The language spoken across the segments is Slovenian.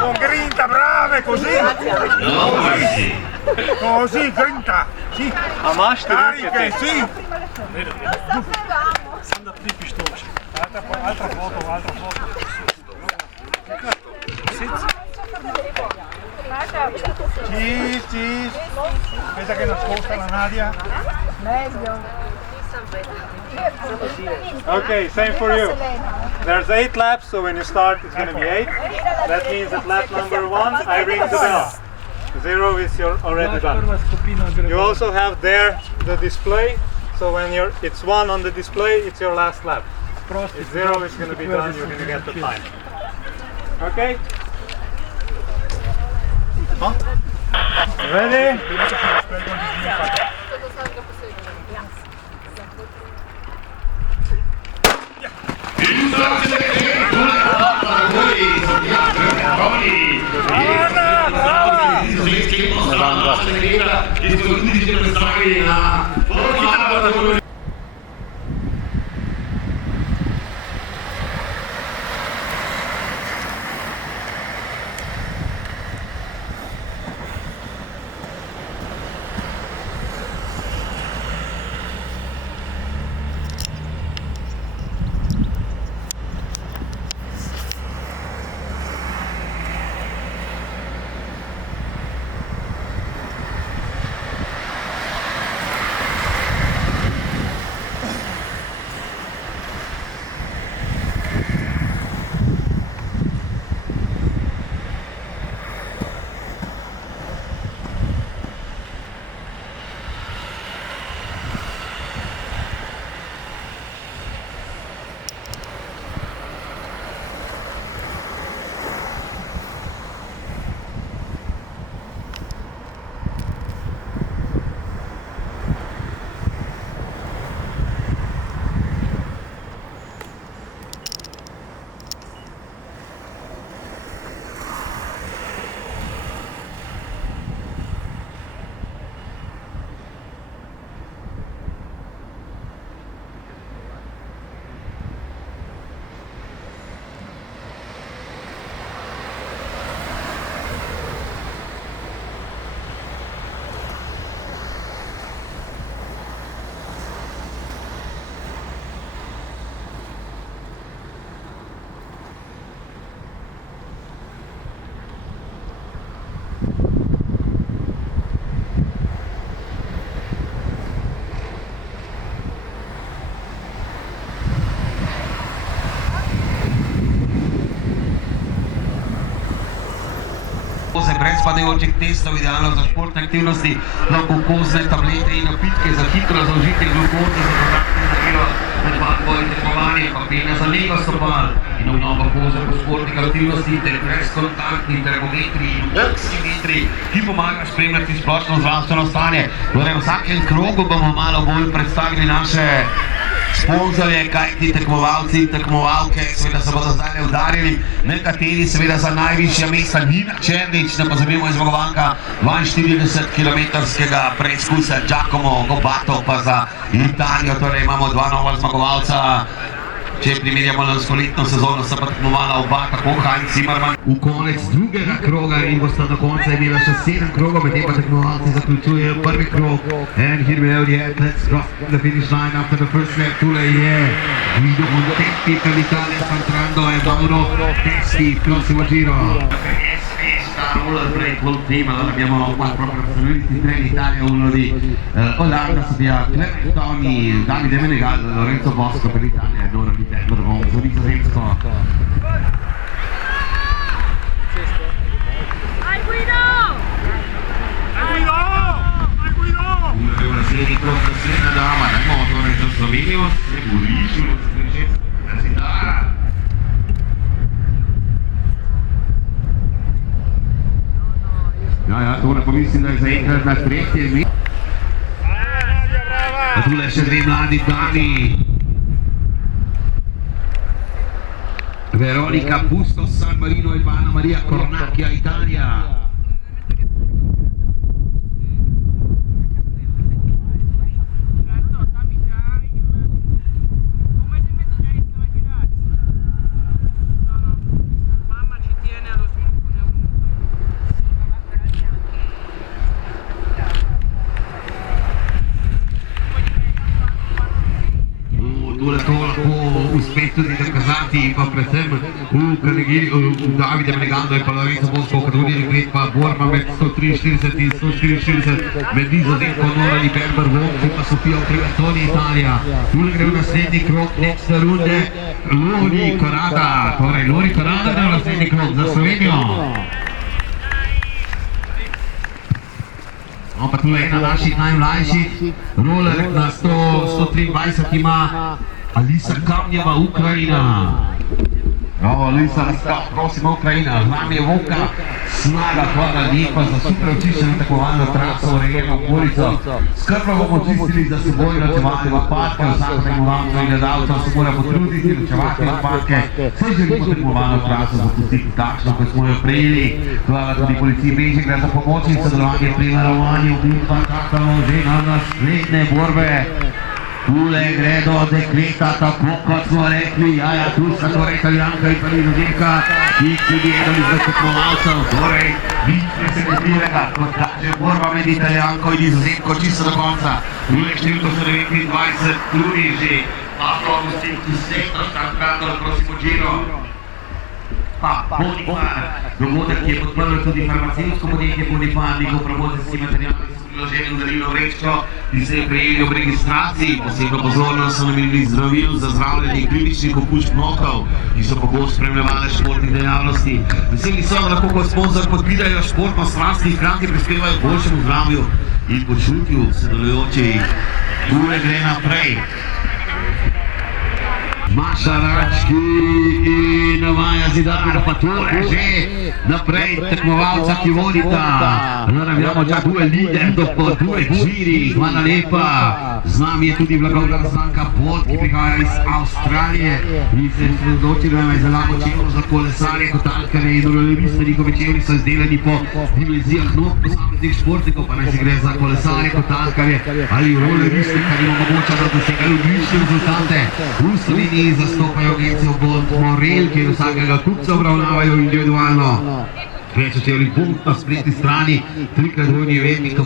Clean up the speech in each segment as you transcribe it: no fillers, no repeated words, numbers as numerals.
Con grinta, brave, così! Così, grinta! Sì! Cariche, sì! Altra foto, altra foto! Cheese! Aspetta che nascosta la Nadia! Meglio! Okay, same for you. There's 8 laps, so when you start it's going to be 8. That means at lap number 1 I ring the bell. 0 is you're already done. You also have there the display, so when it's 1 on the display, it's your last lap. If 0 is going to be done, you're going to get the time. Okay? Ready? Brez padajočih testov, idealno za športne aktivnosti, lahko kozne tablete in napitke za hitro zaužitje glukoze za dodatno zdravilo med vadbo in tekmovanjem, papirja za nego stopal in obnova kože po športnih aktivnosti ter brezkontaktni termometri in oksimetri, ki pomagajo spremljati splošno zdravstveno stanje. Torej v vsakem krogu bomo malo bolj predstavili naše sponzorje, kajti tekmovalci in tekmovalke seveda se bodo zdaj udarili, nekateri seveda za najvišja mesta. Nina Černič, ne pozabimo, je zmagovalka 42-kilometrskega preizkusa, Giacomo Gobato pa za Italijo, torej imamo dva nova zmagovalca. Če primerjamo lanskoletno sezono, sta pa tekmovala oba, tako Heinz Zimmermann v konec drugega kroga in bosta na koncu imela še 7 krogov, medtem pa tekmovalci zaključujejo prvi krog. And here we have the athletes crossing the finish line after the first lap. Tule je Guido Montetti per l'Italia, sta entrando e Mauro Testi, prossimo giro. sta roller break col team, allora abbiamo 4 professionisti, 3 in Italia, uno di Olanda, sia Clement Toni, Davide Menegaldo, Lorenzo Bosco per l'Italia e loro di Denver con Sorriso Zemsko. Una serie di professioni da moto nel nostro video, sicurissimo, ja, toen de politie daar zeker naar het weer. Toen is het weer naar die Dani. Veronica Bustos, San Marino e Anna Maria Cornacchia, Italia. Uspetto di dokazati pa predvsem Davide Menegaldo in pa Lorenzo Bosco, kateri je pa borba med 143 in 144, med Nizozemsko, Nora di Denver, Vomci pa Sofia Privatoni, Italija. Tule gre v naslednji krog nexte runde Lori Korada, torej Lori Korada gre v naslednji krog za Slovenijo. No, pa tule ena naših najmlajših, roller na 123 ima Alisa Kamnjeva, Ukrajina. Bravo, Alisa, prosimo, Ukrajina. Z nami je Voka Snaga, hvala lepa za super očiščeno tekmovalno traso, urejeno okolico. Skrbno bomo čistili za seboj ločevalne odpadke, vsak tekmovalcev in gledalcev se mora potruditi ločevati odpadke. Saj želimo tekmovalno traso zapustiti takšno, kot smo jo prejeli. Hvala tudi policiji Bežigrad za pomoč in sodelovanje pri varovanju. In pa kakamo že na naslednje borbe. Tule gredo dekleta, tako kot smo rekli, ja, tu sta torej Italijanka in pa Nizozemka, ki tudi eden izmed tekmovalcev, torej nič presenetljivega, kot kaže borba med Italijanko in Nizozemko čisto do konca. Tule številko 129, tudi že Pavlo Agustin, ki sektor štartkrator, prosimo Giro. Pa Bonifar, dogodek, ki je podprlo tudi farmacijsko podjetje Bonifar, njihov promocijski material vloženi v darilo vrečko in se je prejeli ob registraciji. Posebno pozornost so namenili zdravil za zdravljenje kliničnih okužb nokov, ki so pogosto spremljevale športnih dejavnosti. Veseli so, da lahko kot sponzor podpirajo športno strast in hkrati prispevajo k boljšemu zdravju in počutju sodelujočih. Tule gre naprej. Maša Rački in Maja Zidar, pa tole že naprej tekmovalca, ki vodita. Naravljamo čak dve lider, dve žiri, hvala lepa. Z nami je tudi blagovna znamka Bolt, ki prihaja iz Avstralije in se je odločila za lahko čevljo za kolesarje, kotalkarje in rolleriste. Njihovi čevlji so izdelani po dimenzijah nog posameznih športnikov, pa naj se gre za kolesarje, kotalkarje ali rolleriste, kar jim omogoča, da dosegajo odlične rezultate. V Sloveniji zastopajo agencijo Bolt Morel, kjer vsakega kupca obravnavajo individualno. Več o čevljih Bolt na spletni strani www.bolt.si.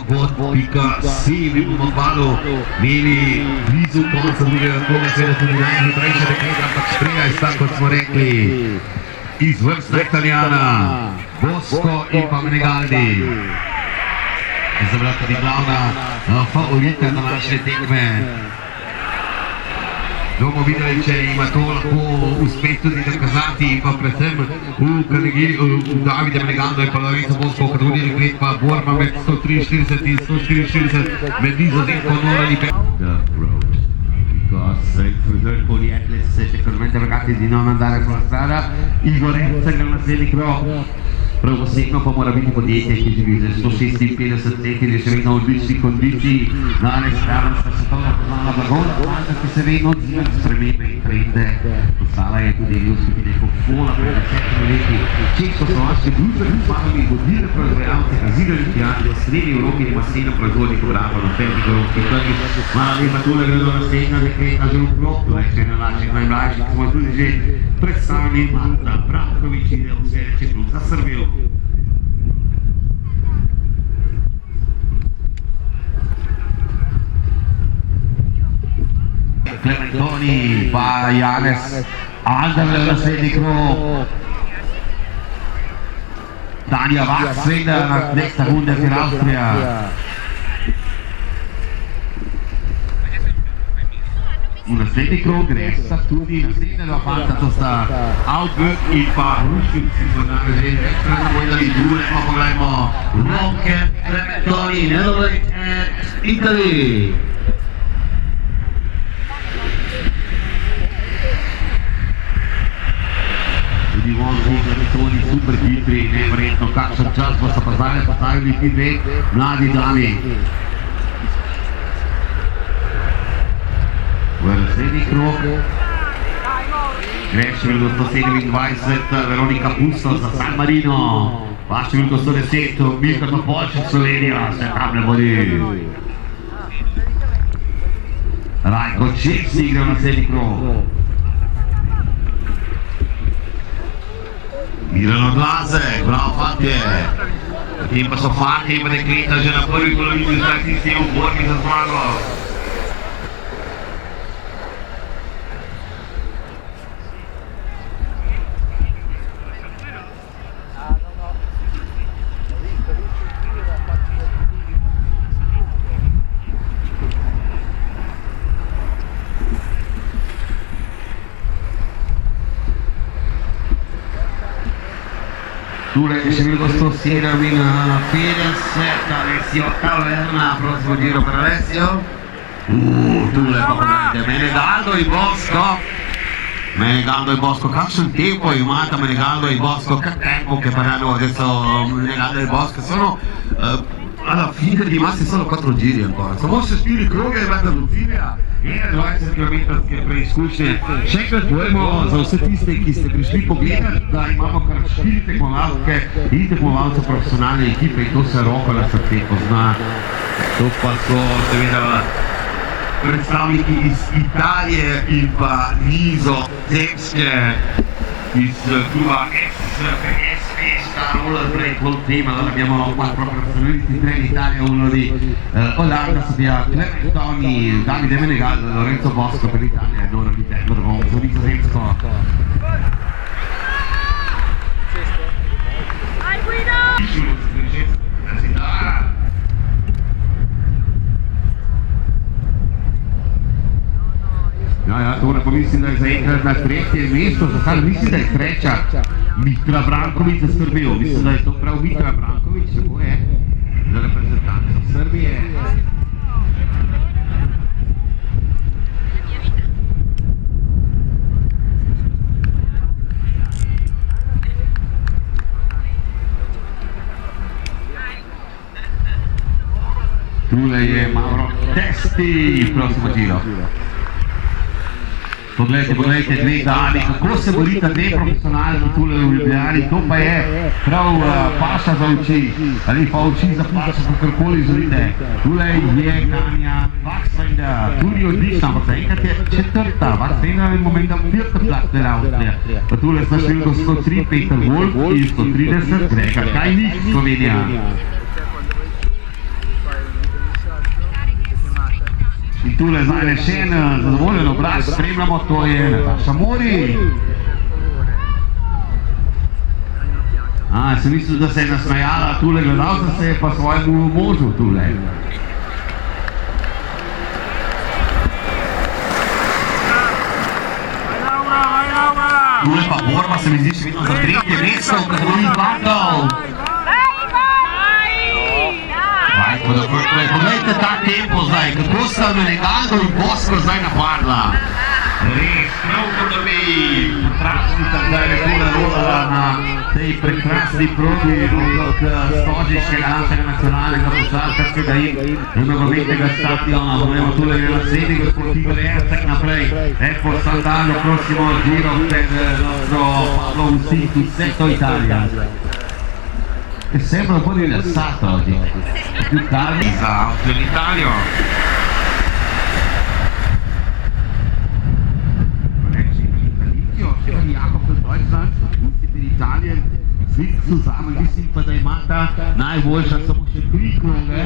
Mi bomo kmalu imeli blizu konca drugega kroga, seveda tudi najhitrejše dekleta, ampak sprejaj sta, kot smo rekli, izvrstna Italijana, Bosco in pa Menegaldi. Zdaj bila tudi glavna favorita današnje tekme. Bomo videli, če ima to lahko uspeh tudi dokazati, pa predvsem v Davide Menegaldo in pa Lorenzo Bosco, kateri je pa borba med 143 in 144, med Nizozemsko, Nora di Denver. Per gli atleti siete fermamente pregati di non andare sulla strada. Il Gorenza che è una serie krog. Prav posebno pa mora biti podjetje, ki živi že 156 let in je še vedno v odličnih kondiciji. Danes ravno sta svetovno poznana blagovna znamka, ki se vedno odziva na spremembe in trende. Postala je tudi del skupine Coca-Cola pred 10 leti. Češko-slovaške družbe s svojimi vodilne proizvajalce razvijajo pijače v srednji Evropi in masivno proizvodnih obratov na petih evropskih trgih. Hvala lepa, tule gredo naslednja dekleta že v krog, torej še ena naših najmlajših, ki smo tudi že predstavili, Marta Branković ide v sledeči krog za Srbijo. Clement Toni, pa Janez Anderle v naslednji krog. Tanja Wachswender, nächster Runde für Austria. V naslednji krog gresta tudi naslednjega fanta, to sta Outwork in pa Ruškin, ki so nam že večkrat povedali, druge pa pogledajmo Ronke, Trementoni, Netherlands and Italy. Tudi vonki, Trementoni, super hitri, neverjetno, kakšen čas pa so pa zdaj postavili ti dve mladi dami. V naslednji krog gre številko 127, Veronika Pusto za San Marino, pa številko 110, Milka Topolček, Slovenija, se tam ne bodi. Rajko Čepsi igra v naslednji krog. Miran Odlazek, bravo fantje. Potem pa so fantje in pa dekleta že na prvi polovici, zdaj tisti v borbi za zmago. Tule je številko 157, Alessio Taverna, prossimo giro per Alessio. Tule pa pogledajte, Menegaldo in Bosco. Menegaldo in Bosco, kakšen tempo imata Menegaldo in Bosco, kak tempo che faranno adesso Menegaldo e Bosco, sono alla fine rimasti solo 4 giri ancora, samo še 4 kroge imata Lucilija. 21 km preizkušnje. Še enkrat povemo za vse tiste, ki ste prišli pogledati, da imamo kar 4 tekmovalke in tekmovalce profesionalne ekipe in to se roko na srce pozna. To pa so seveda predstavniki iz Italije in pa Nizozemske iz kluba SPS Rollerblade World Team. Allora abbiamo 4 professionisti, 3 in Italia, 1 di Olanda, sia Trementoni, Davide Menegaldo, Lorenzo Bosco per l'Italia e loro di Denver con Nizozemsko. Ja, tole pa mislim, da je zaenkrat na 3. mesto, zakaj mislim, da je treča Mitra Branković za Srbijo. Mislim, da je to prav Mitra Branković, tako je, za reprezentanco Srbije. Tule je Mauro Testi, prossimo giro. Poglejte, dve dami, kako se borita dve profesionalki tule v Ljubljani, to pa je prav paša za oči, ali pa oči za paša, kakorkoli želite. Tule je Tanja Wachswender, tudi odlična, ampak zaenkrat je 4. Wachswender je momentum 4. plac der Avstrija. Pa tule sta številko 103 Peter Wolf in 130 Gregor Kajnik, Slovenija. In tule zdaj še en zadovoljen obraz spremljamo, to je Nataša Mori. Sem mislil, da se je nasmejala tule gledalca, se je pa svojemu možu tule. Tule pa borba se mi zdi še vedno za 3. mesto v kategoriji fantov. Poglejte ta tempo zdaj, kako sta Menegaldo in Bosco zdaj napadla. Res, prav kot da bi potračnica zdaj lepo rolala na tej prekrasni progi od stožiškega našega nacionalnega košarkarskega in nogometnega stadiona. Poglejmo, tule je naslednji gospod Igor Ercek naprej. Ecco Sandalo, prossimo giro per nostro Pablo Usiti, Seto Italia. Che sembra un po' rilassato oggi, più calmo. Esatto, l'Italia. Jakob in Deutschland, Usti per Italien, sind zusammen, mislim pa da imata najboljša samo še 3 kroge.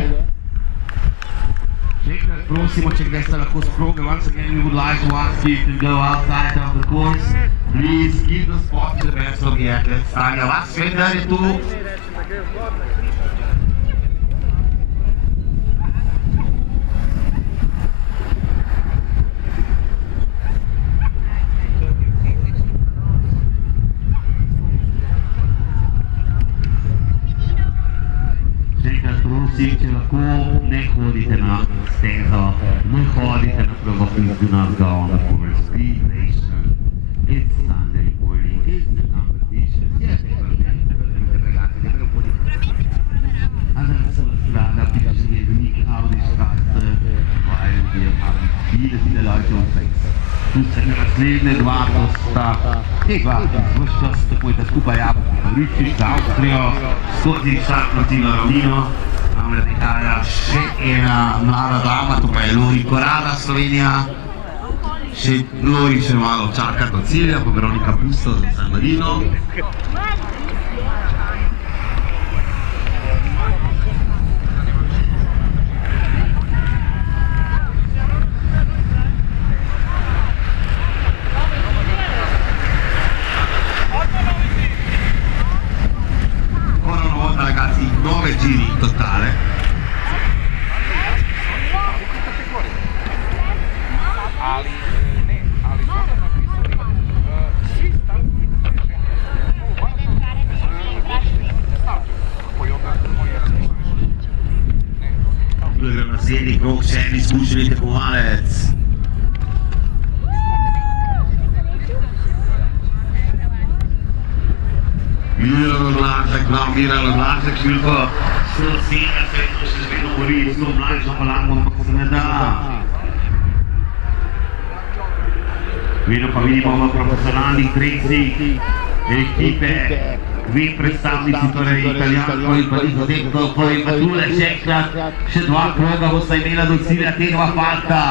Prosimo, če greste lahko s proge. Once again, we would like to ask you to go outside of the course. Please give the spot to the best of the athletes. Tanja Vassvender je tu. Prosim, če lahko ne hodite na stezo, ne hodite na prvoklip, do not go on the course. Be patient. It's Sunday morning, it's the competition. Siete veramente ragazzi, che per un po' di adesso la strada più si vede di Audi-Straße, weil wir haben viele Leute unterwegs. Тут се naslednje dva bosta, te dva, vse čas tako je ta skupaj Rüttisch za Avstrijo, skozi štartno ravnino. Imamo da Italija še ena mlada dama, to pa je Lori Korada, Slovenija. Še Lori še malo čaka do cilja, pa Veronika Pusto za San Marino. Ragazzi, 9 giri in totale. Naslednji krog, še en izkušeni tekmovalec. Miran Odlaček, številko 170, to se vedno bori s to mlajšo palangom, ampak se ne da. Vedno pa vidimo v profesionalnih trejcih ekipe, dve predstavnici, torej Italijanko in pa Nizozemko, in pa tule še enkrat, še dva kroga bosta imela do cilja te dva falta.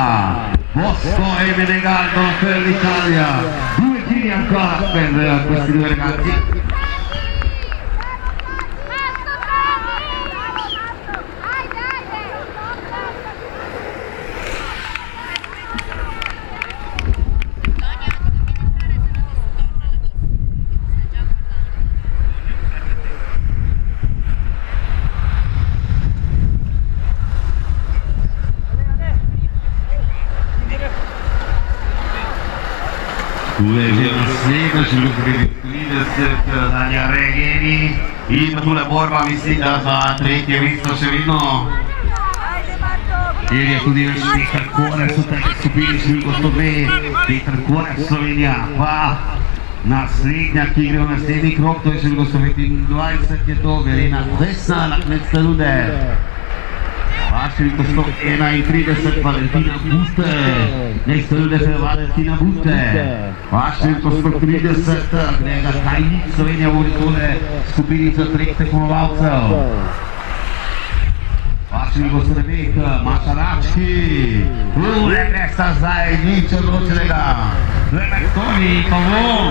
Bosco e Menegaldo per l'Italia. 2 giri ancora per questi due ragazzi. Tu je že naslednja, če bi bili 30 Danja Regeni in tule borba, mislim, da za tretje mesto še vedno. Kjer je tudi več Petar Korec v tej skupini številko 102, Petar Korec Slovenija, pa naslednja, ki gre v naslednji krog, to je številko 125, je to Verena Vesna, Lahmec Talude. Številko 131, Valentina Buste, Next Talude še Valentina Buste. Številko 130, Grega Tajnik, Slovenija vodi tole skupini za 3 tekmovalcev. Številko 109, Maša Rački. Ne gre sta zdaj nič odločenega. Klemen Toni, Pavlon.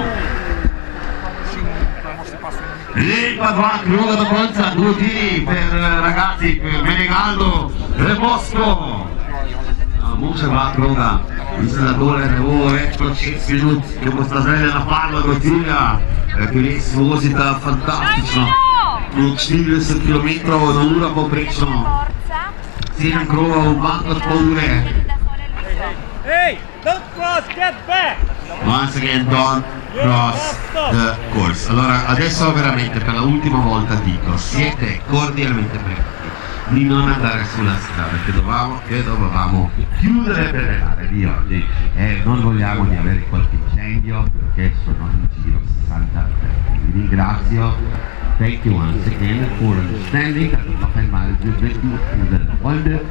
In pa 2 kroga do konca, 2 giri per ragazzi, per Menegaldo e Bosco. Mogoče 2 kroga, mislim, da tole ne bo več kot 6 minut, ko bosta zdaj napadla do cilja, ki res vozita fantastično. 40 km na uro povprečno, 7 krogov, manj kot pol ure. Hey, don't cross, get back! Once again, don't cross the course. Allora, adesso veramente per l'ultima volta dico, siete cordialmente pregati di non andare sulla strada, che dovevamo chiudere per le gare di oggi e non vogliamo di avere qualche incendio perché sono in giro 60 metri. Vi ringrazio. Thank you once again for understanding. Also noch einmal, wir bitten unsere Freunde,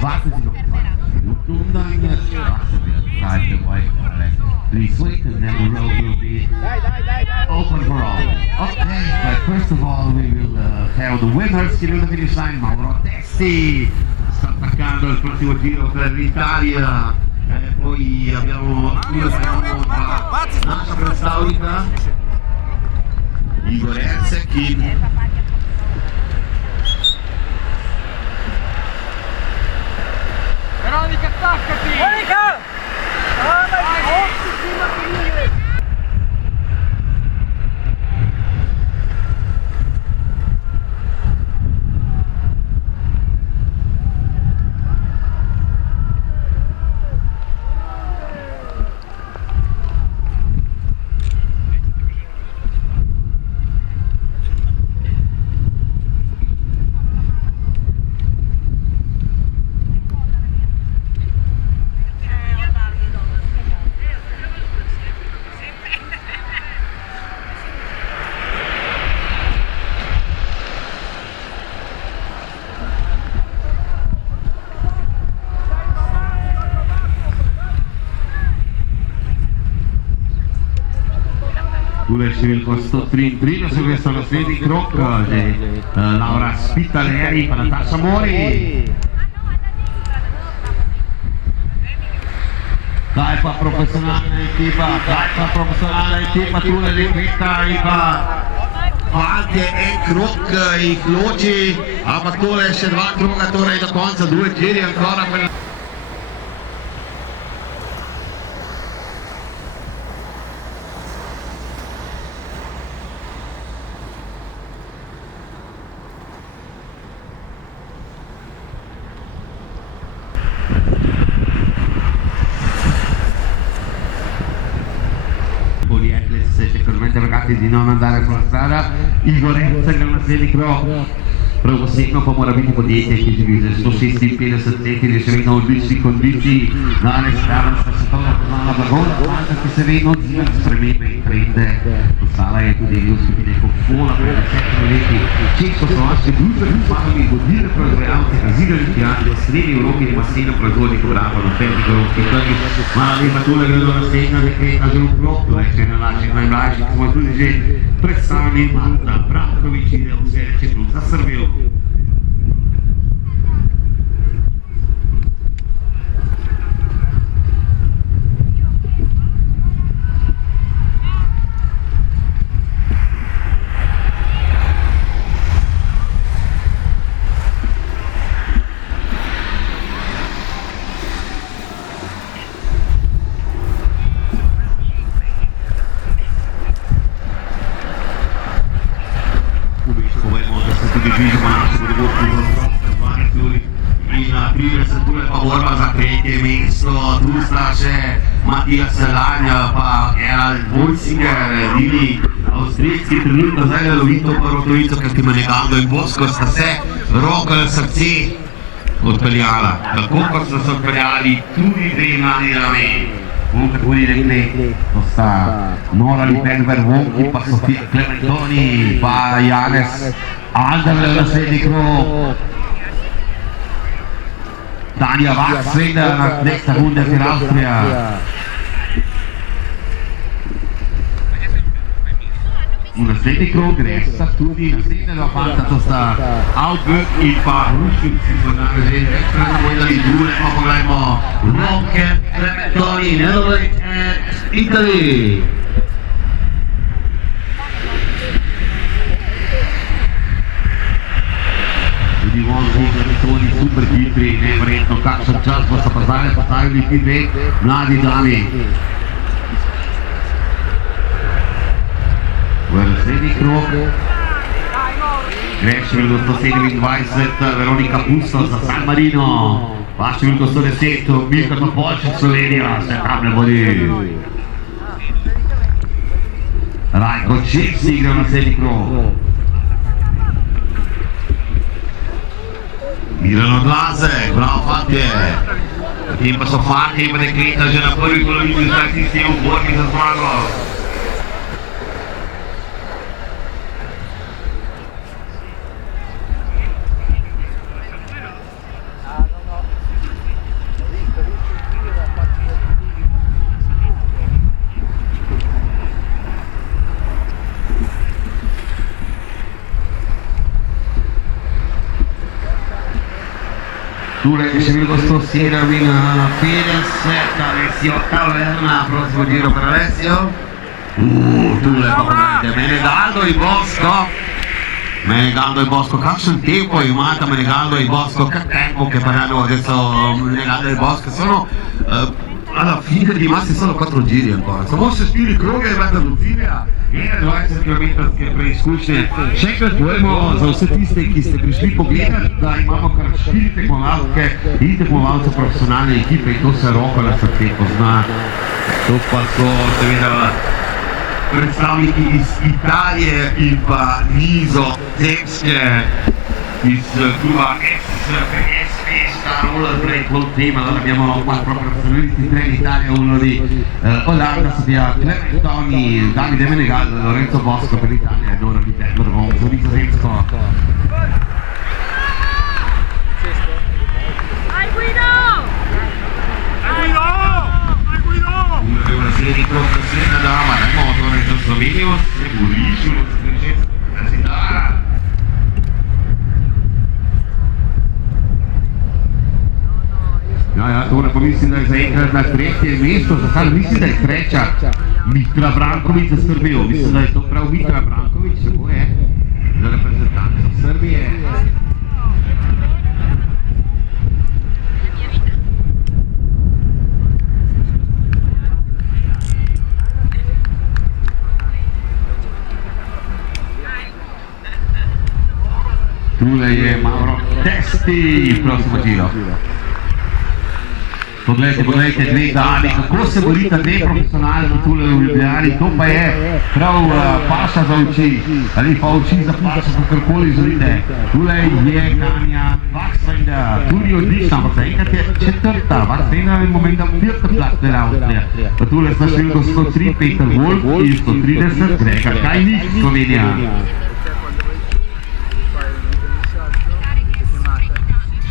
warten Sie noch 20 Minuten und dann Straße wird frei für euch alle. Please wait and then the road will be open for all. Okay, but first of all we will have the winners here on the finish line. Mauro Testi sta attaccando il prossimo giro per l'Italia. Poi abbiamo Nascia Prestaurica, Igor Ercekin, Monica, attaccati! Monica! Tule številko 133, je naslednji krog, že Laura Spitaleri pa Nataša Mori. Kaj pa profesionalna ekipa, tule Lekveta in pa fantje, en krog jih loči, ampak tole še dva kroga, torej do konca, duet Jerijan Korak. Sicuramente ragazzi di non andare sulla strada, Igor Enzer je naslednji krog. Prav posebno pa mora biti podjetje, ki živi že 156 let in je še vedno v odlični kondiciji. Danes ravno sta svetovno poznala blagovna fanta, ki se vedno odziva na spremembe in trende. Postala je tudi del skupine Coca-Cola pred 10 leti. Češko-slovaške družbe pomagami vodilne proizvajalce gazidenih pijač v srednji Evropi in masivno proizvodnih obratov na petih evropskih trgih. Mala lepa tule gredo naslednja Lekveta že v krog, to je še ena naših najmlajših, ki smo tudi že predstavili, Marta Branković ide v sledeči klub za Srbijo. Matijas Lanja, pa Gerald Bolsinger, edini avstrijski trenutno zdaj lovi to prvo trojico, ker ima Negando in Bosko, sta se roko na srce odpeljala. Tako kot so se odpeljali tudi dve mladi rame. Bomo tudi rekli, to sta Nora Lipenberg Vonki, pa Sofija Clementoni, pa Janez Anderle, naslednji krog. Tanja Wachswender, nächster Runde für Austria. V naslednji krog gresta tudi naslednja dva fanta, to sta Outberg in pa Ruškin, ki so danes že večkrat napovedali, druge pa pogledajmo Ronke, Clementoni, Netherlands and Italy. Tudi Vonki, Clementoni, super hitri, neverjetno, kakšen čas pa so pa zdaj postavili ti dve mladi dami. V naslednji krog gre številko 127 Veronika Pusto za San Marino, pa številko 110 Milka Topolček Slovenija, se tam ne bodi. Rajko Čepsi igra v naslednji krog. Miran Odlazek, bravo fantje. Potem pa so fantje in pa Dekleta že na prvi polovici, zdaj tisti v borbi za zmago. Tule je številko 107 in 50, Alessio Taverna, prossimo giro per Alessio. Tule pa pogledajte, Menegando in Bosko. Menegando il Bosco, kakšen tempo imata Menegando il Bosco, che tempo che parlano adesso Menegando il Bosco, sono alla fine rimasti solo 4 giri ancora, samo še 4 kroge je meta do cilja, 21 km preizkušnje. Še enkrat povemo za vse tiste, ki ste prišli pogledati, da imamo kar 4 tekmovalke in tekmovalce profesionalne ekipe in to se roko na srce pozna. To pa so seveda predstavniki iz Italije in pa Nizozemske, iz kluba SPSP Star Rollerblade World Team. Allora abbiamo 4 professionisti, 3 in Italia, 1 di Olanda, sia Clement Toni, Davide Menegallo, Lorenzo Bosco per l'Italia e loro di Denver con Nizozemsko. Una serie di professioni da Maremoto nel Slovenio, segurisce la città. Ja, tole pa mislim, da je zaenkrat na 3. mesto, zakaj mislim, da je 3. Mitra Branković za Srbijo, mislim, da je to prav Mitra Branković, tako je, za reprezentanco Srbije. Tule je Mauro Testi, prossimo giro. Poglejte, dve dami, kako se borita dve profesionalni tule v Ljubljani, to pa je prav paša za oči, ali pa oči za paša, kakorkoli želite. Tule je Kanja Vaksvenda, tudi odlična, ampak zaenkrat je 4. Vaksvenda je momentum 4. plac del Avstrija. Pa tule sta šli do 103 Peter Wolf in 130 Gregor Kajnik, Slovenija.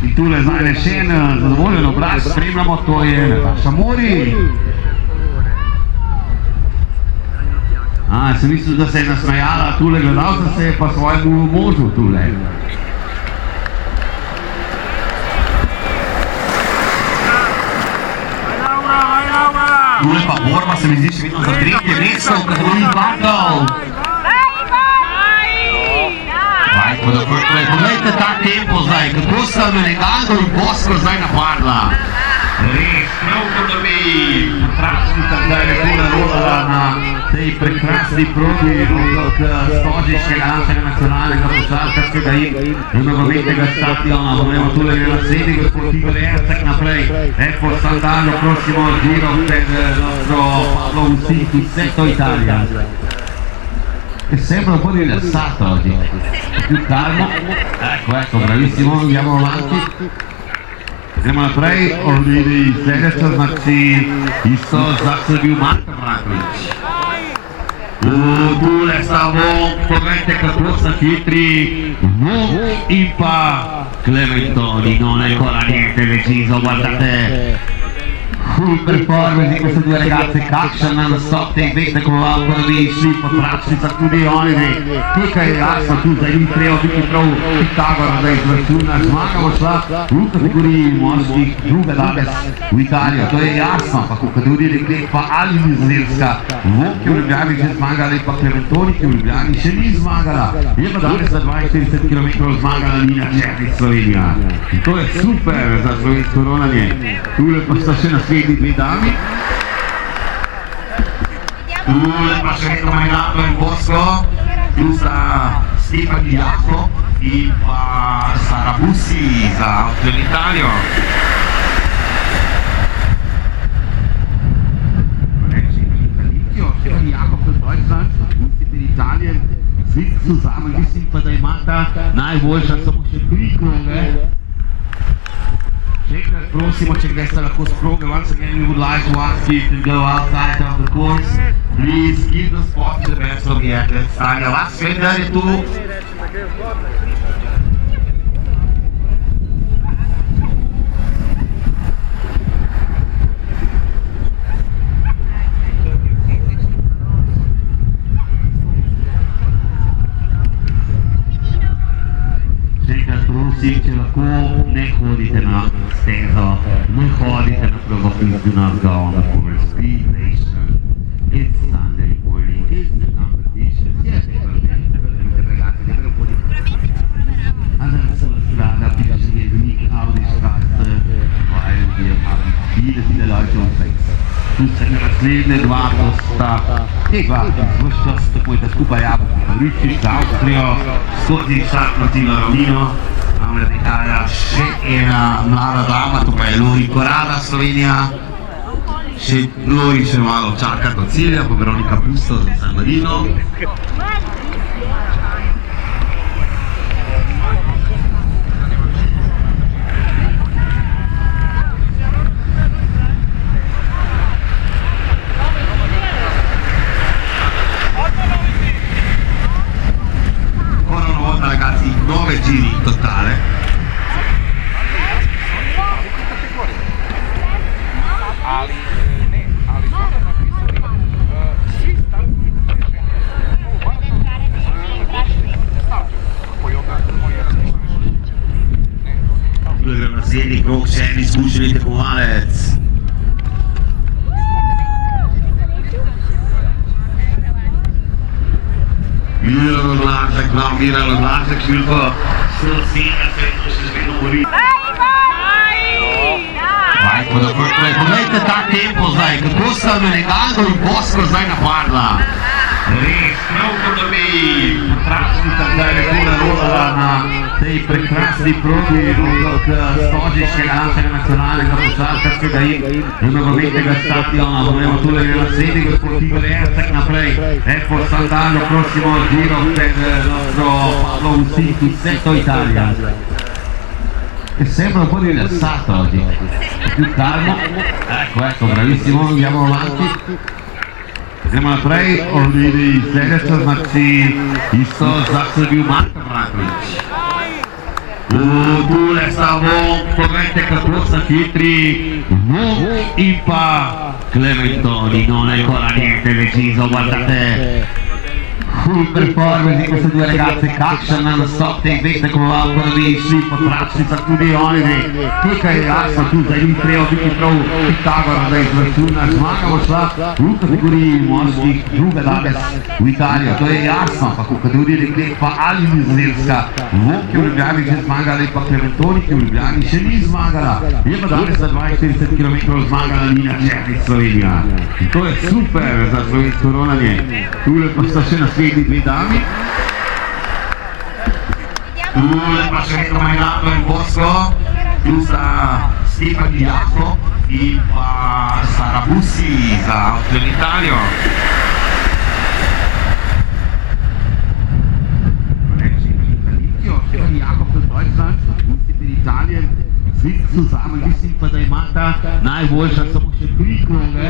In tule zdaj še en zadovoljen obraz spremljamo, to je Nataša Mori. Sem mislil, da se je nasmejala tule gledalca, se je pa svojemu možu tule. Tule pa borba se mi zdi še vedno za 3. mesto v kategoriji Vandal. Poglejte ta tempo zdaj, kako sta Menegando in Bosco zdaj napadla. Res, prav kot da bi potračnica zdaj nekoga rolala na tej prekrasni progi okrog Stožiškega našega nacionalnega košarkarskega in nogometnega stadiona. Bomo tule že naslednji gospod Igor Ercek naprej. Ecco Sandano, prossimo giro per nostro Pablo Usiti, Sesto Italia. È sempre un po' rilassato oggi, più calmo. Ecco, bravissimo, andiamo avanti. Idemo naprej, ovdje sljedeća, znači isto zaslužuju Marta Branković. Tule sta Vong, pogledajte kako sta hitri, Vong in pa Clementoni, non è ancora niente deciso, guardate. Full performance di queste due ragazze, kakšen non-stop take back tekmoval, ko bi šli po tračnica tudi oni. Tukaj je jasno, tu zdaj ni treba biti prav Pitagora, da izračuna. Zmaga bo šla v kategoriji moških druga danes v Italijo, to je jasno. Pa v kategoriji deklet pa ali Nizozemska. Vong, ki v Ljubljani že zmagala, pa Clementoni, ki v Ljubljani še ni zmagala. Je pa danes za 42 km zmagala Nina Černič, Slovenija. In to je super za slovensko ronanje. Tule pa sta še naslednji dve dami. Tule pa še vedno Menegando in Bosco, tu sta Stefan Jako in pa Sara Bussi za Avstrijo in Italijo. Stefan Jako für Deutschland, Bussi für Italien, sind zusammen, mislim pa, da imata najboljša samo še 3 kroge. Prosimo, če greste lahko s proge. Once again, we would like to ask you to go outside of the course. Please give the spot to the best of the athletes. Tanja Vaksvenda je tu. Prosim, če lahko ne hodite na stezo, ne hodite na progo, please do not go on the course. Be patient. It's Sunday morning, it's the competition. Yes, ragazzi, deve un po' di naslednje dva bosta tega vse čas tekmujete skupaj Japonci z Avstrijo skozi štartno ravnino. Namreč prihaja še ena mlada dama, to pa je Lori Korada, Slovenija. Lori še malo čaka do cilja, pa Veronika Busto za San Marino. Ragazzi, 9 giri in totale. Naslednji krog, še en izkušeni tekmovalec. Miran Odlašek, švilko 170, to se zvedno bori. Poglejte ta tempo zdaj, kako sta Menegado in Bosko zdaj napadla. Res, prav kot da bi potračnica zdaj lepo narodala na tej prekrasni progi okrog stožiškega našega nacionalnega košarkarskega in nogometnega stadiona. Bomo tule že naslednji gospod Igor Ercek naprej. Ecco Sant'Anno, prossimo giro per il nostro Pablo Usiti, Sesto Italia. Che sembra un po' rilassato oggi, più calmo. Ecco, bravissimo, andiamo avanti. Idemo naprej, ovdje sljedeća, znači isto zaslužio Marko Vraković. Tule sta Vong, pogledajte kako sta hitri, Vong in pa Clementoni, non è ancora niente deciso, guardate. Full performance di queste due ragazze, kakšen nastop teh dveh tekmovalk, prvi šli potračnica tudi oni. Tukaj je jasno, tu zdaj ni treba biti prav Pitagora, da izračuna. Zmaga bo šla v kategoriji moških druga danes v Italijo, to je jasno, pa v kategoriji deklek pa ali Nizozemska. Vong, ki v Ljubljani že zmagala, pa Clementoni, ki v Ljubljani še ni zmagala. Je pa danes za 42 km zmagala Nina Černič, Slovenija. In to je super za slovensko ronanje. Tule pa sta še naslednji dve dami. Tule pa še vedno Menegado in Bosko. Tu sta Stefan Jakob in pa Sara Bussi za Avstrijo in Italijo. Stefan Jakob für Deutschland, Bussi für Italien sind zusammen. Mislim pa, da imata najboljša samo še 3 kroge.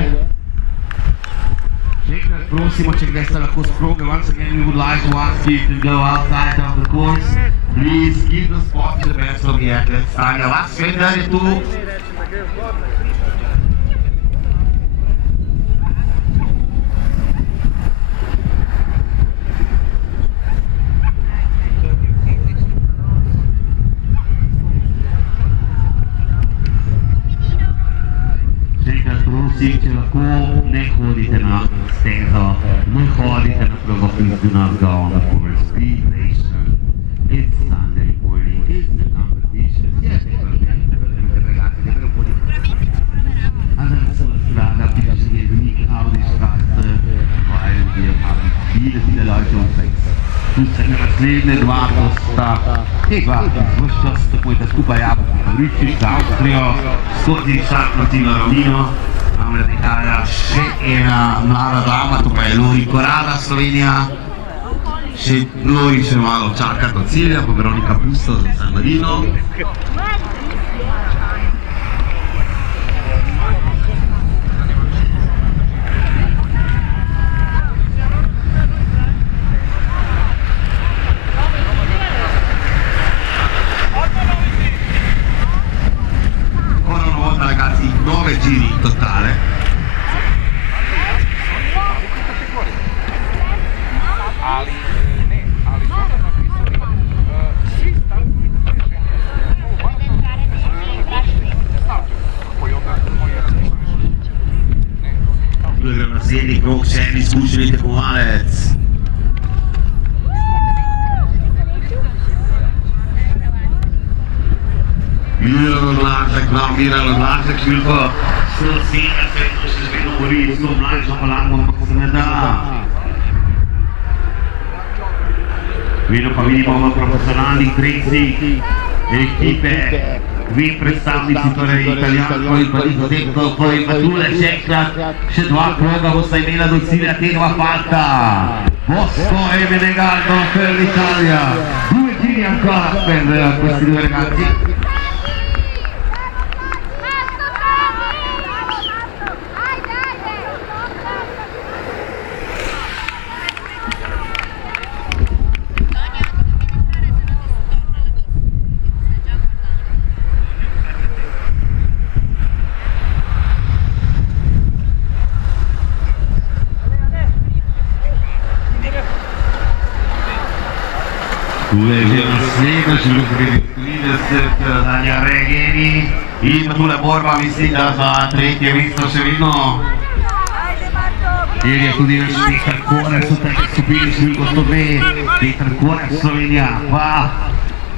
Prosimo, če greste lahko s kroge. Once again, we would like to ask you to go outside of the course. Please give the spot to the best of the athletes. Tanja Vasvender je tu. Prosim, če lahko ne hodite na stezo, ne hodite na provokacijo, do not go on the course. Be patient. It's Sunday morning. It's the competition. Yes, ragazzi, un po' di adesso la strada più si unique Audi-Straße, weil wir haben viele Leute unterwegs. Tu se naslednje dva bosta tega vse čas tekmujete skupaj Japonci z Avstrijo skozi štartno ravnino. Namreč prihaja še ena mlada dama, to pa je Lori Korada, Slovenija. Lori še malo čaka do cilja, pa Veronika Busto za San Marino. Ragazzi, 9 giri in totale. Naslednji krog, še en izkušeni tekmovalec. Miran Odlašek, švilko sera se vedno bori s to mlajšo palango, ampak se ne da. Vedno pa vidimo v profesionalnih trejcih ekipe, dve predstavnici, torej italijansko in pa nizozemsko, ko je pa tule še enkrat, še dva kroga bosta imela do cilja te dva falta. Bosco e Menegaldo per l'Italia, due tiri ancora per questi due ragazzi. Tule je že naslednja, še bilo pred 30 Danja Regeni in tule borba mislim, da za tretje mesto še vedno. Kjer je tudi naš Peter Korec v tej skupini številko 102, Peter Korec Slovenija, pa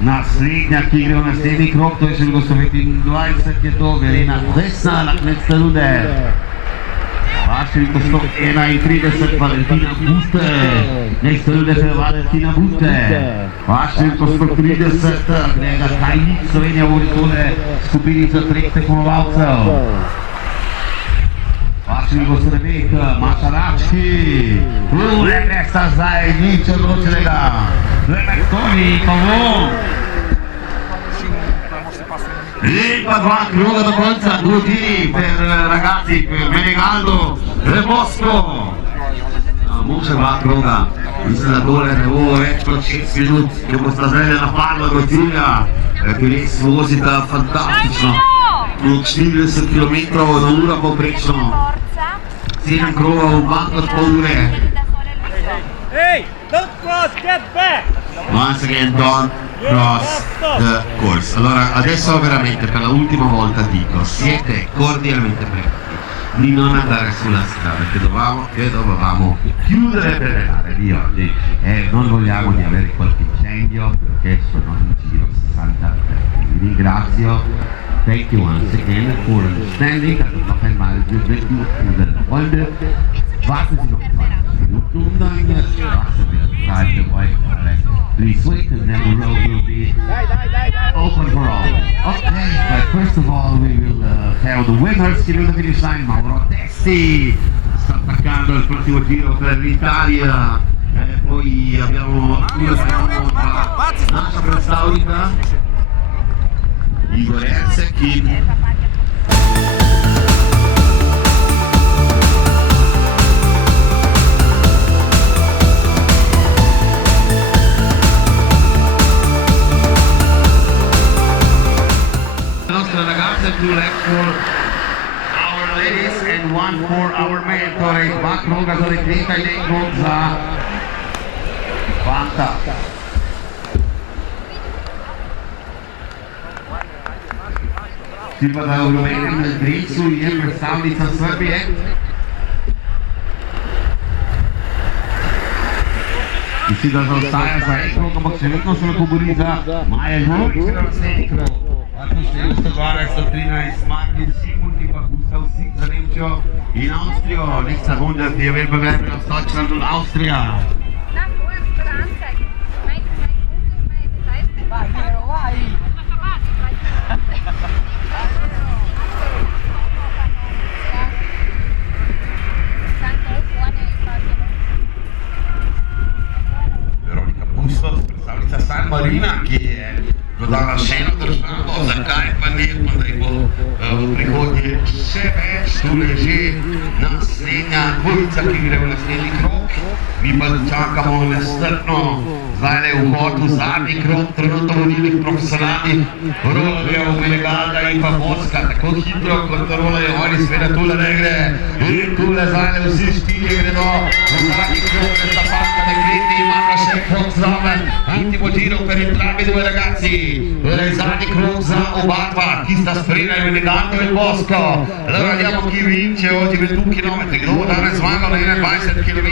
naslednja, ki gre v naslednji krog, to je številko 125, je to Verena Vesna, Lahmec Talude. Številko 131, Valentina Bute, nekaj ljudi je Valentina Bute. Številko 130, Grega Tajnik, Slovenija vodi tole skupinico treh tekmovalcev. Številko 109, Maša Rački, ne gre sta zdaj nič odločenega. Lemek Toni, Pavon. In pa dva kroga do konca, due tiri per ragazzi, per Menegaldo e Bosco. Mogoče dva kroga, mislim, da tole ne bo več kot 6 minut, ko bosta zdaj napadla do cilja, ki res vozita fantastično. 40 km na uro poprečno, 7 krogov, manj kot pol ure. Hey, don't cross, get back! Once again, don't cross the course. Allora, adesso veramente per l'ultima volta dico, siete cordialmente pregati di non andare sulla strada che dovevamo chiudere per le gare di oggi e non vogliamo di avere qualche incendio perché sono in giro 60 metri. Vi ringrazio. Thank you once again for understanding. Also noch einmal wir bitten unsere Freunde, warten Sie noch 20 Minuten, dann Straße wird frei für euch alle. Please wait and then the road will be open for all. Okay, but first of all we will have the winners here in the finish line. Mauro Testi sta attaccando il prossimo giro per l'Italia. Poi abbiamo la nostra predstavnica Igor Ercekin. Two left for our ladies and one for our men. Torej, dva kroga za dekleta in en krog za fanta. Silva da v rumenem dresu je predstavnica Srbije. Mislim, da zaostaja za en krog, ampak še vedno se lahko bori za Maja Žovič na naslednji krog. 412-113 Martin Simon in pa Gustav Sik za Nemčijo in Avstrijo. Nächster Runde für Wettbewerbe aus Deutschland und Austria. Veronika Bustos, predstavnica San Marina, ki je dodala še eno državo, zakaj pa ne, pa da jih bo v prihodnje še več. Tule je že naslednja dvojica, ki gre v naslednji krog. Mi pa čakamo nestrpno zdajle vhod v zadnji krog, trenutno vodilnih profesionalnih rolerjev Menegalda in pa Bosca. Tako hitro kot rolejo oni, seveda tule ne gre. In tule zdajle vsi štirje gredo v zadnji krog, ker sta patka dekleti, ima pa še krog zraven. Ultimo giro per entrambi due ragazzi. Torej zadnji krog za oba dva, ki sta spremljali Menegaldo in Bosco. Allora vediamo chi vince oggi 21 km. Kdo bo danes zmagal na 21 km?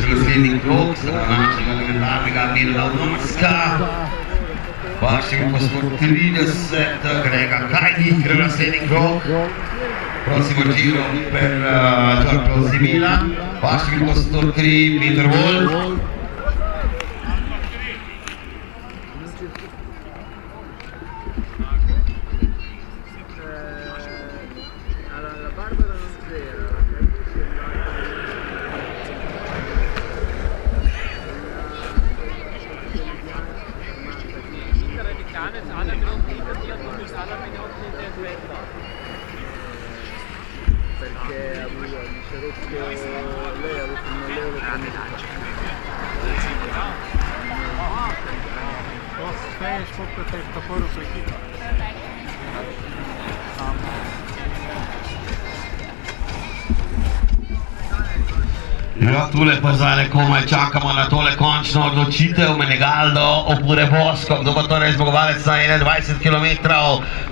še naslednji krog, našega legendarnega Milana Vrska. Vašega po 130, Grega Kajnik, gre naslednji krog. Prosimo Giro per Giorgio Simila. Vašega po 103, Peter Wolf. Ja, tule pa zdaj komaj čakamo na tole končno odločitev, Menegaldo oppure Bosco, kdo bo torej zmagovalec na 21 km,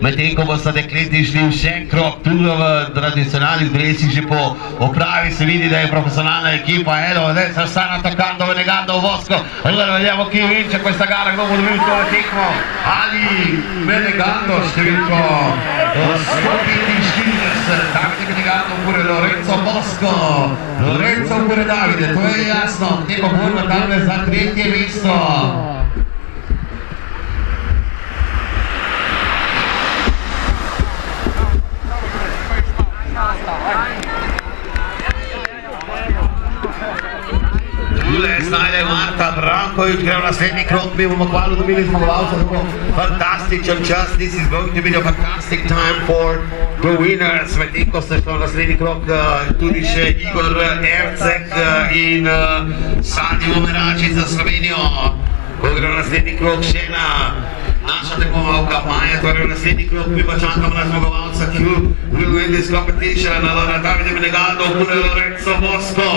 medtem ko bosta dekleti šli v še en krog, tudi v tradicionalnih dresih že po opravi se vidi, da je profesionalna ekipa, evo, adesso stanno attaccando Menegaldo o Bosco, allora vediamo chi vince questa gara, kdo bo dobil tole tekmo, ali Menegaldo številko 145, Davide Menegaldo oppure Lorenzo Bosco, Lorenzo oppure Davide, to je jasno, teko borba tamle za tretje mesto. Tule znajde Marta Brankovič, gre v naslednji krog, mi bomo kmalu dobili zmagovalca, tako fantastičen čas, this is going to be a fantastic time for the winners, medtem ko se šlo v naslednji krog tudi še Igor Erceg in Sanjo Meračič za Slovenijo, ko gre v naslednji krog še ena naša tekmovalka Maja, torej v naslednji krog mi pa čakamo na zmagovalca, ki will win this competition, allora Davide Menegaldo oppure Lorenzo Bosco.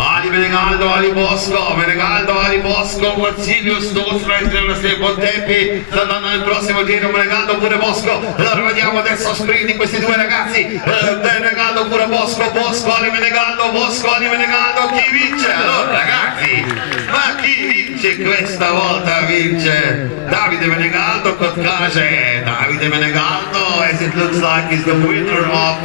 Ali Menegaldo, ali Bosco, Menegaldo, ali Bosco, Marcilio Stostra entra nella sua Bontempi, stanno nel prossimo giro Menegaldo oppure Bosco, allora vediamo adesso sprint di questi due ragazzi, Menegaldo oppure Bosco, Bosco, ali Menegaldo, chi vince? Allora ragazzi, ma chi vince questa volta? Vince Davide Menegaldo, Kotkase, Davide Menegaldo, as it looks like is the winner of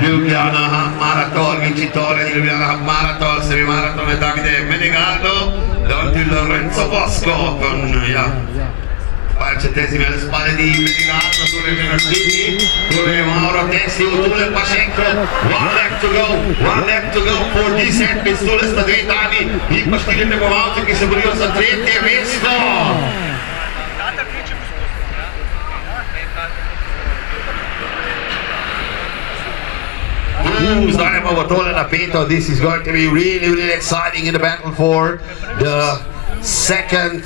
Ljubljana Half Marathon, vincitore di Ljubljana Half Marathon, semi-marathon è Davide Menegaldo, davanti Lorenzo Bosco con centesimi alle spalle di Menegaldo, Tule Genastini, Tule Mauro Tessio, Tule Pacenco, one left to go for this epic, Tule sta 2 anni, in pastile tekovalci, ki se borijo za 3. mesto. Zdaj bomo tole napeto, this is going to be really exciting in the battle for the second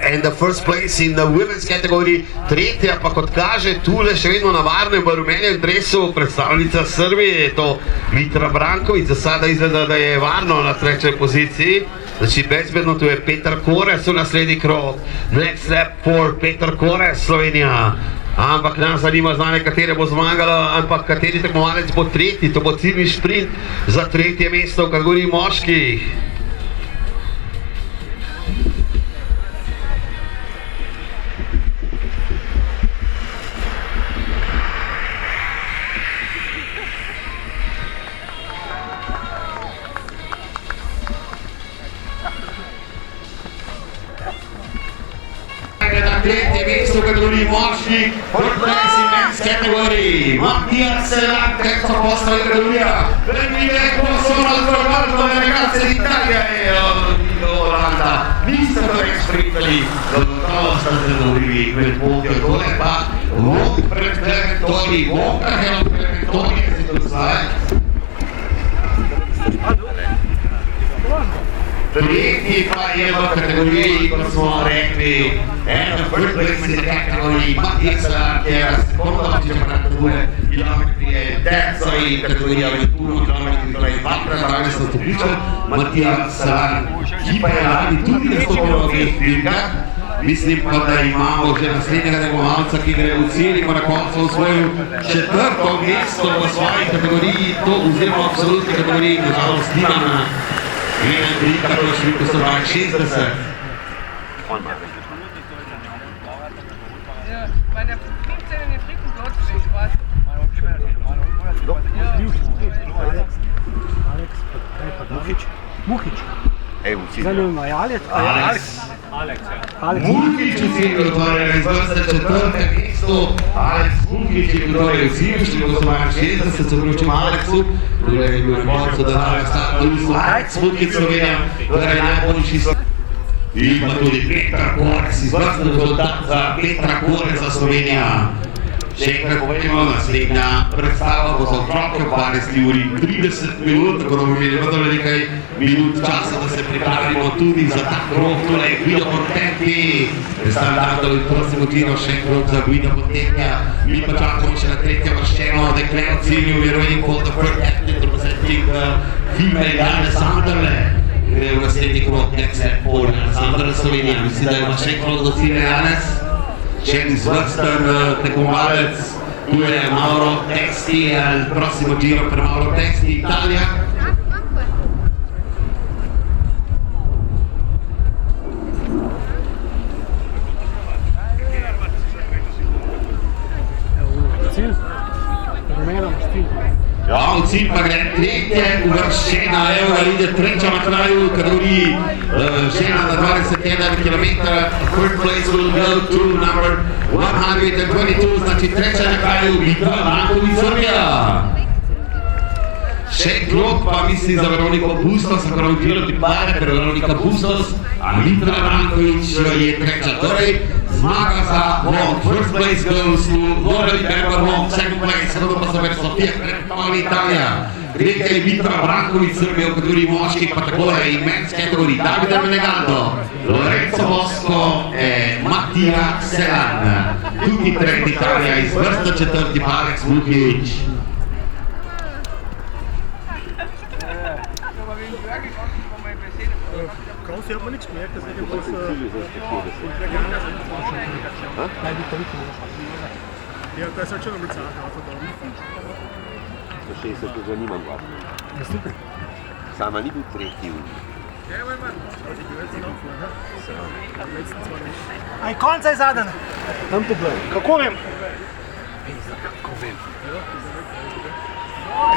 and the first place in the women's category. Tretja pa kot kaže, tule še vedno na varnem v rumenem dresu predstavnica Srbije, je to Mitra Brankovič, za sada izgleda, da je varno na 3. poziciji. Znači bezbedno tu je Petar Korez v naslednji krog. Next step for Petar Korez, Slovenija. Ampak nas zanima znanje, katere bo zmagala, ampak kateri tekmovalec bo tretji, to bo ciljni šprint za 3. mesto v kategoriji moških. Na 3. mesto v kategoriji moških, prvi men's category, Mattia Selan, terzo posto in categoria, Benvide Corsono al traguardo delle ragazze d'Italia e l'Olanda, vista per sprintali, sta tenendo quel podio dove va, buon preventori, buon preventori, se tu sai. Tretji pa je v kategoriji, kot smo rekli, eno first place in the category, Matija Selan, ki je rekordno, če pa nakazuje kilometrije, terco in kategorija med 1 kilometri, torej 2-krat danes so stopničev, Matija Selan, ki pa je lani tudi nastopil v teh dirkah. Mislim pa, da imamo že naslednjega tekmovalca, ki gre v cilj in bo na koncu osvojil 4. mesto v svoji kategoriji, to oziroma v absolutni kategoriji, nažalost nimam na ena velika, to je številko 162. Bei der 15 in den dritten Platz steht was. Muhič. Zanima je Alex. Muhič v cilju, torej iz vrste 4. mesto, Alex Muhič je bil torej v cilju, številko 162, se vključimo Aleksu, torej je bil v koncu, da daje start Luisu Alex Muhič Slovenija, torej najboljši in pa tudi Petra Korec, izvrsten rezultat za Petra Koreca Slovenija. Še enkrat povemo, naslednja predstava bo za otroke v 12 uri 30 minut, tako da bomo imeli vendarle nekaj minut časa, da se pripravimo tudi za ta krog, torej Guido Bontempi. Predstavljamo in prosim Tino še krog za Guido Bontempi. Mi pa čakamo še na tretje vrščeno dekle v cilju, Veronica for the first athlete representing female Jane Sanderle. Gre v naslednji krog, next step forward, Sanderle Slovenija. Mislim, da ima še krog do cilja Janez. Še izvrsten tekmovalec, tu je Mauro Testi, prossimo giro per Mauro Testi, Italija. Ja, v cilj pa gre tretje uvrščena, evo ga ide treča na kraju v kategoriji žena na 21 km. Third place will go to number 122, znači treča na kraju Vitra Branković Srbija. Še krog pa misli za Veroniko Bustos, za Veroniko Tipare, per Veronika Bustos, a Vitra Branković je treča. Torej, zmaga za Wong, first place goes to Loreli Berber Wong, second place, secondo pa se verso Sofia Kreptovali Italija. Tretja je Vitra Branković Srbija v kategoriji moških, pa takole in men's kategoriji Davide Menegaldo, Lorenzo Bosco e Matija Selan. Tutti tretji Italija, izvrsta četrti pa Alex Muhič. Krausi hat man nichts gemerkt, dass irgendwas... Ja, da ist halt schon einmal Zeit drauf und da. Verstehst du, das niemand war. Was tut Sind wir nicht gut richtig. Aj konca je zadan. Tam problem. Kako vem?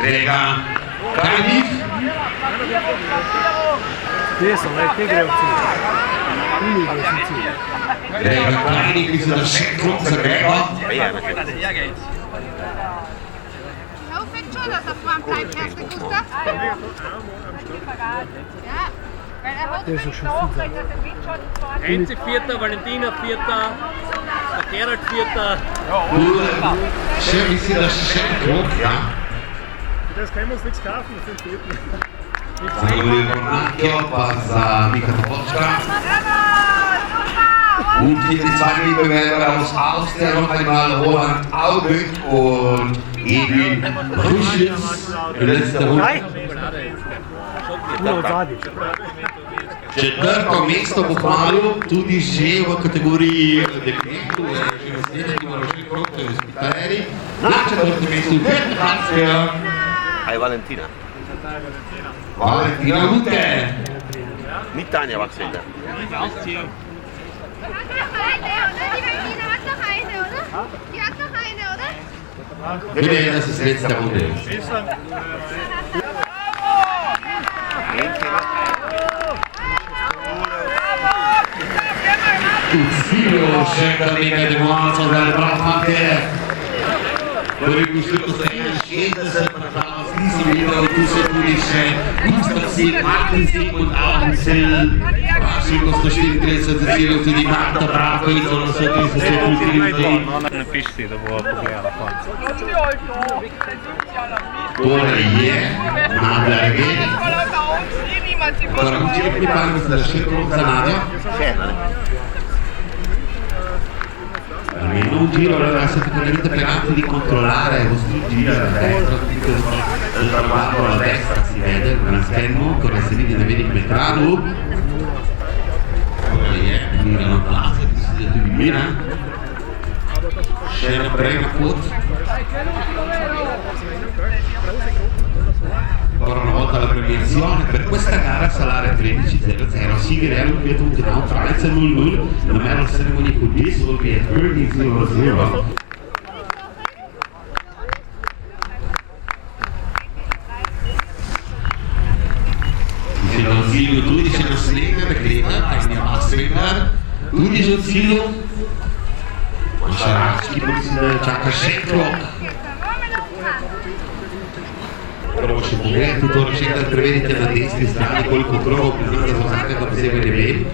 Grega Kajnik. Te so, te grejo v cilj. Uni grejo v cilj. Grega Kajnik, mislim, da še krog za Grega. Schau, fängt schon, dass er vor dem Teil erste Gustav. Ja, weil er hat nachgerechnet, dass der Wind schon vorne. Heinze Vierter, Valentina Vierter, der Gerald Vierter. Še mislim, da še krog, ja. Das können wir uns nichts kaufen, das sind Vierten. Za Julio Cornacchio, pa za Mika Topočka. Und hier die zwei Mitbewerber aus Austria, noch einmal Roland Aubück und Edwin Ruschitz. Die letzte Runde. Četvrto mesto pohvalil tudi že v kategoriji dekletu, že naslednji, ki mora še krog, to je Spitaleri. Na četvrtem mestu Petr Aj Valentina. Valentina Lute. Nicht Tanja Wachsfelder. Die hat noch eine, oder? Die Valentina hat noch eine, oder? Die hat noch eine, oder? Bitte, das ist letzte Runde. Ucilio še kar nekaj tekmovalcev za reprezentante. Torej, v številko 61, nažalost nisem videl, tu so tudi še Gustavci, Martinsen und Augensel. V številko 134 zacelil tudi Marta Branković, ono so tudi se vključili. Napiši si, da bo pogledala konc. Torej je na Bergeni. Allora, un giro qui parla del circolo Zanadio. Almeno un giro, allora siete completamente pregati di controllare i vostri giri a destra, il traguardo alla destra si vede, nella schermo, con le sedili da 20 metrali. Poi mirano classe, si siete di mira. Scena prega put. Ancora una volta la premiazione per questa gara salare 13.00 Sigurello Pietum Genau 13.00 la medal ceremony could this will be at 13.00. Dice non Silvio, tu dici non Slinger, Bekleta, andiamo a Slinger, tu dici non Silvio, Mancharacchi, Polizia Ciacca Conosce pure, tutto recente prevede la destra strada col controllo prima da usare per seguire bene.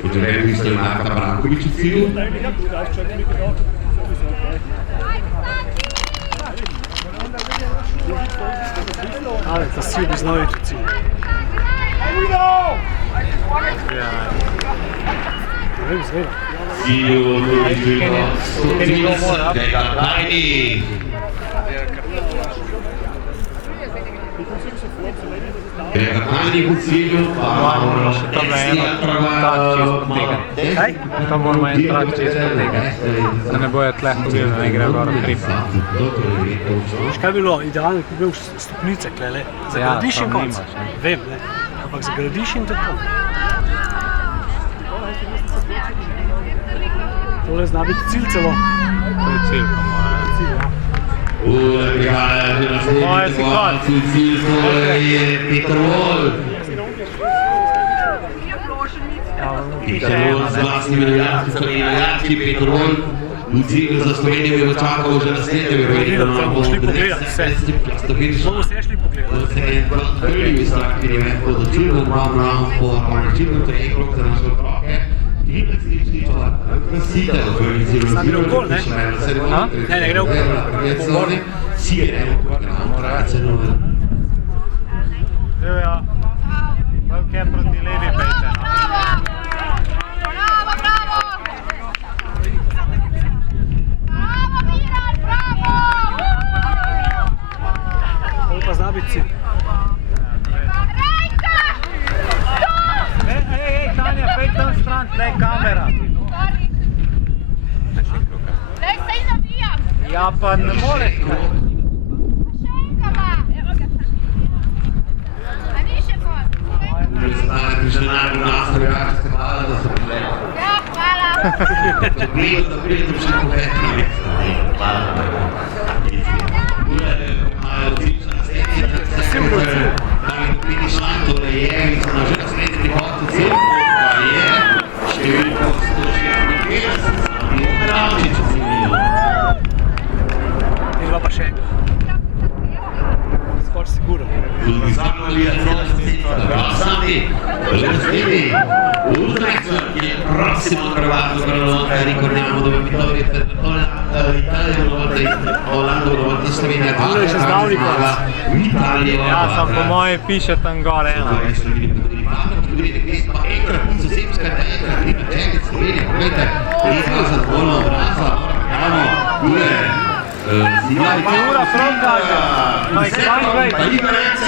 Potremmo visto il Marta Brankovic il filo. Ale, to Silvio znaju tu cilj. Silvio, Silvio, Gagliardini. Gagliardini con Silvio, Paolo, To moramo en trak čez tega. Da ne bojo tle hodili, da ne gre gor kripa. Kaj bi bilo idealno, ko bi bil stopnice klele? Zagradiš in konc. Vem, ne. Ampak zagradiš in tako. Tole zna biti cilj celo. To je cilj, po mojem. Cilj, ja. Moje si konc. Peter Wall. Peter Wall z vlastnimi navijači, Peter Wall. V cilju za Slovenijo bi očakal že naslednje, verjetno Bomo šli pogledat vse. Bomo se šli pogledat. Prvi strah je veliko začel, one round for original trening za naše otroke. In naslednji čovak, krasitelj, Sta gre okol, ne? Ne, ne gre okol. Si gremo, tradicionalno. Silvija, velike proti levi pejte. Bravo, bravo! Bravo, Miran, bravo! Tole pa zna biti cilj. Rejka! Ej, Tanja, pej tam stran, tle je kamera. Lej, se i navijam! Ja, pa ne moreš. Šenkama! Evo ga sam. A više kod? Priznanje nastavljačka hvala da se pogledali. Ja, hvala! Da pridem še po petni. Hvala. Deva pa še enega. Skoraj sigurno. Prossimo trovato per una volta, ricordiamo dove vittoria per l'Italia una volta Olanda una volta Slovenia l'Italia Ja, sam po moje piše tam gor ena. Ura from kaže. Liberezza